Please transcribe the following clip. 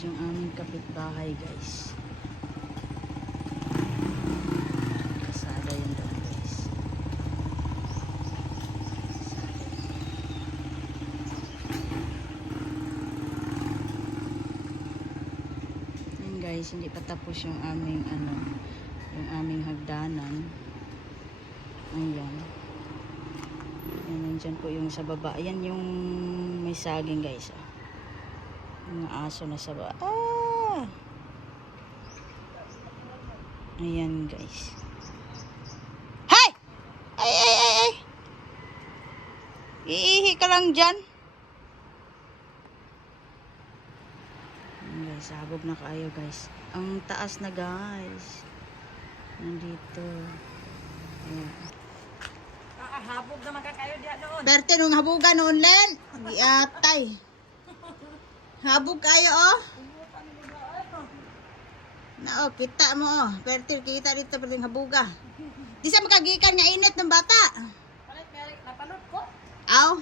guys, yung aming kapitbahay guys. Kasada yun doon guys. Yan guys, hindi pa tapos yung aming yung aming hagdanan. Ayan. Ayan, nandyan po yung sa baba. Ayan yung may saging guys. Mga aso na sa baba. Ah! Ayan guys. Hay! Ay, ay, ay, ay! Iihi ka lang dyan. Ayan guys, sabog na kayo guys. Ang taas na guys. Nandito. Ayan. Habog naman ka kayo diya doon. Berte nung habugan noon len. Giatay. Habog kayo oh. Na oh, kita mo oh. Berte kita dito pwedeng habuga. Di sa makagikan nga init ng bata. Palit napanood ko. Aw.